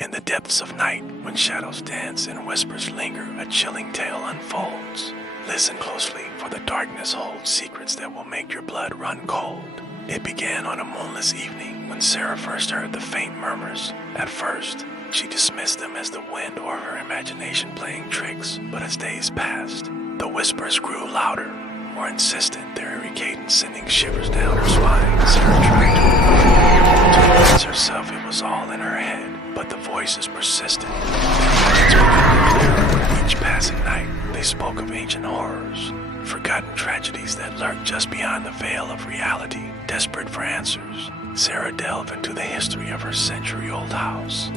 In the depths of night, when shadows dance and whispers linger, a chilling tale unfolds. Listen closely, for the darkness holds secrets that will make your blood run cold. It began on a moonless evening when Sarah first heard the faint murmurs. At first, she dismissed them as the wind or her imagination playing tricks, but as days passed, the whispers grew louder, more insistent, their eerie cadence sending shivers down her spine. Sarah tried to convince herself it was all in her head, but the voices persisted. Their words became clearer with each passing night. They spoke of ancient horrors, forgotten tragedies that lurked just beyond the veil of reality. Desperate for answers, Sarah delved into the history of her century-old house.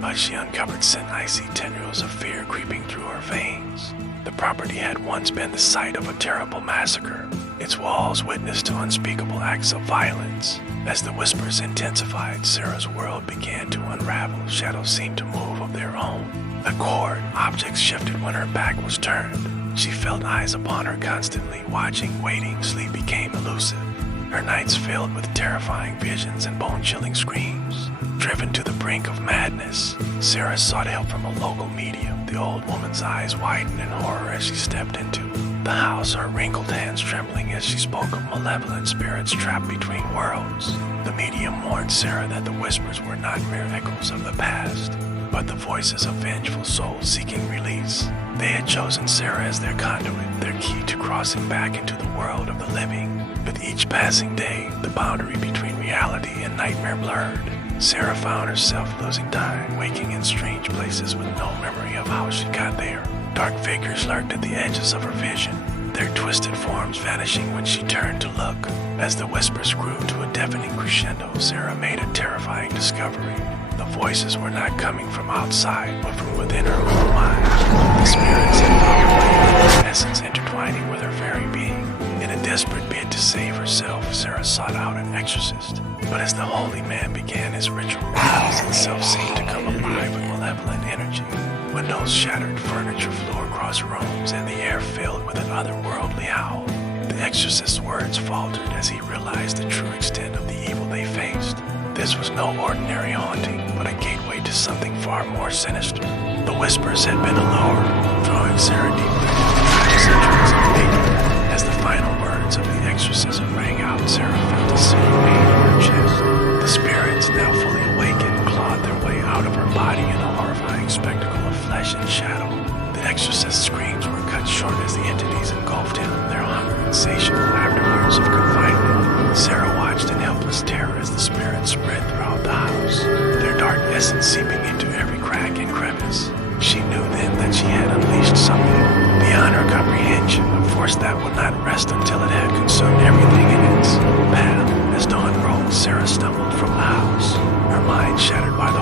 But she uncovered icy tendrils of fear creeping through her veins. The property had once been the site of a terrible massacre, its walls witness to unspeakable acts of violence. As the whispers intensified, Sarah's world began to unravel. Shadows seemed to move of their own. A cord, objects shifted when her back was turned. She felt eyes upon her constantly, watching, waiting. Sleep became elusive. Her nights filled with terrifying visions and bone-chilling screams. Driven to the brink of madness, Sarah sought help from a local medium. The old woman's eyes widened in horror as she stepped into the house, her wrinkled hands trembling as she spoke of malevolent spirits trapped between worlds. The medium warned Sarah that the whispers were not mere echoes of the past, but the voices of vengeful souls seeking release. They had chosen Sarah as their conduit, their key to crossing back into the world of the living. With each passing day, the boundary between reality and nightmare blurred. Sarah found herself losing time, waking in strange places with no memory of how she got there. Dark figures lurked at the edges of her vision, their twisted forms vanishing when she turned to look. As the whispers grew to a deafening crescendo, Sarah made a terrifying discovery. The voices were not coming from outside, but from within her own mind. The spirits had found a way, their essence intertwining with her very being. In a desperate bid to save herself, Sarah sought out an exorcist. But as the holy man began his ritual, the house itself seemed to come alive with malevolent energy. Windows shattered, furniture flew across rooms, and the air filled with an otherworldly howl. The exorcist's words faltered as he realized the true extent of the evil they faced. This was no ordinary haunting, but a gateway to something far more sinister. The whispers had been a lure, drawing Sarah deeper into the dark centuries of fate. As the final words of the exorcism rang out, Sarah felt a sinking pain in her chest. The spirits, now fully awakened, clawed their way out of her body in a horrifying spectacle of flesh and shadow. The exorcist's screams were cut short as the entities engulfed him, their hunger insatiable after years of confinement. Sarah watched in helpless terror as the spirits spread throughout the house, their dark essence seeping into every crack and crevice. She knew then that she had unleashed something beyond her comprehension, a force that would not rest until it had consumed everything in its path. As dawn broke, Sarah stumbled from the house, her mind shattered by the